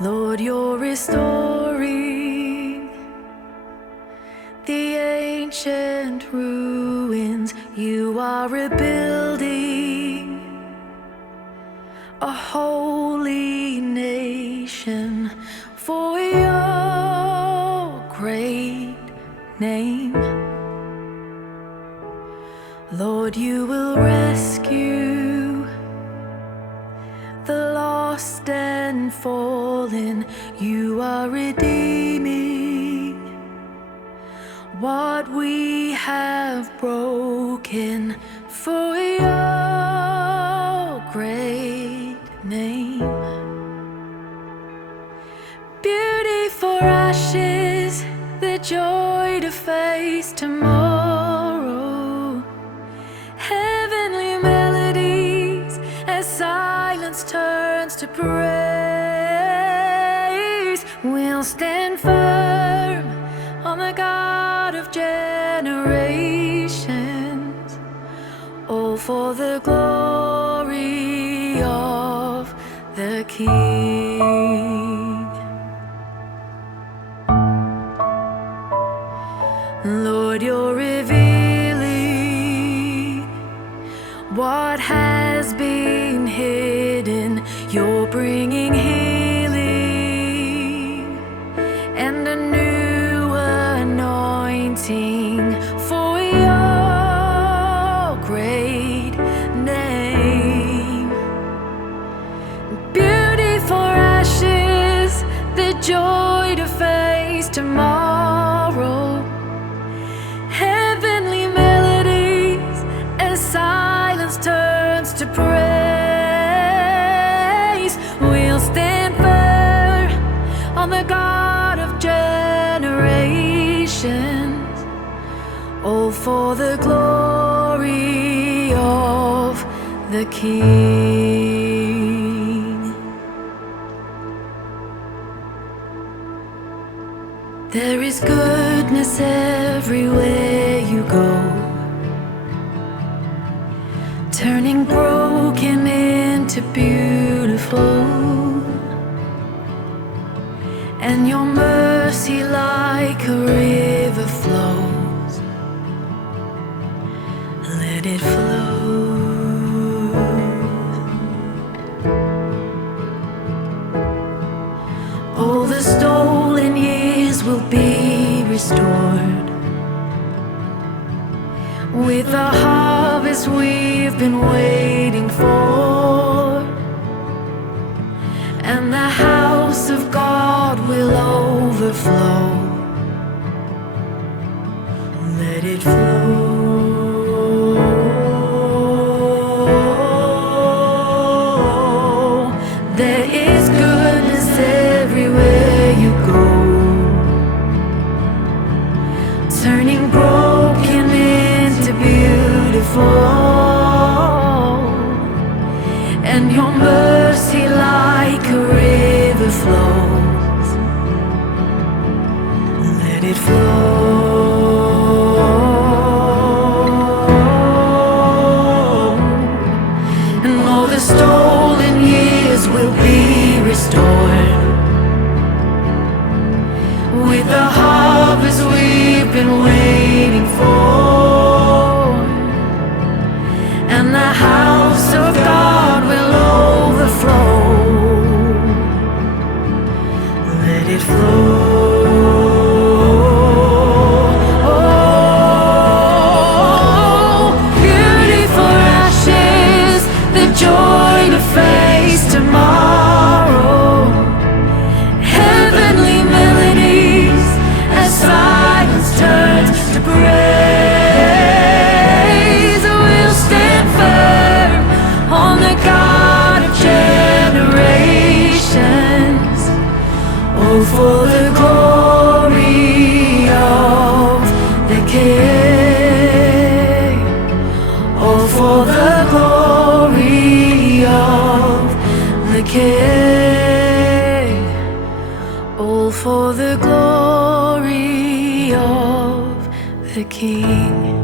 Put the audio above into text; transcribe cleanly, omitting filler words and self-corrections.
Lord, you're restoring the ancient ruins. You are rebuilding a holy nation for your great name. Lord, you will rescue the lost and fallen. You are redeeming what we have broken for your great name. Beauty for ashes, the joy to face tomorrow. Heavenly melodies as silence turns to praise. We'll stand firm on the God of generations, all for the glory of the King. Lord, you're revealing what has been hidden. You're bringing healing and a new anointing for your great name. Beauty for ashes, the joy to face tomorrow. Heavenly melodies as silence turns to praise. We'll stand firm on the God of generations, all for the glory of the King. There is goodness everywhere you go, turning broken into beautiful, and your mercy like a river flows. Let it flow. All the stolen years will be restored with the harvest we've been waiting for, and the house of God will overflow. Let it flow. There is goodness everywhere you go, turning broken into beautiful, and your mercy like a river flows. Let it flow. And all the stolen years will be restored with the harvest we've been waiting for, and the house of God will overflow. Let it flow. Oh, beauty for ashes, the joy to face tomorrow. Heavenly melodies as silence turns to praise. We'll stand firm on the God of generations, all for the glory of the King, all for the glory of the King, all for the glory of the King.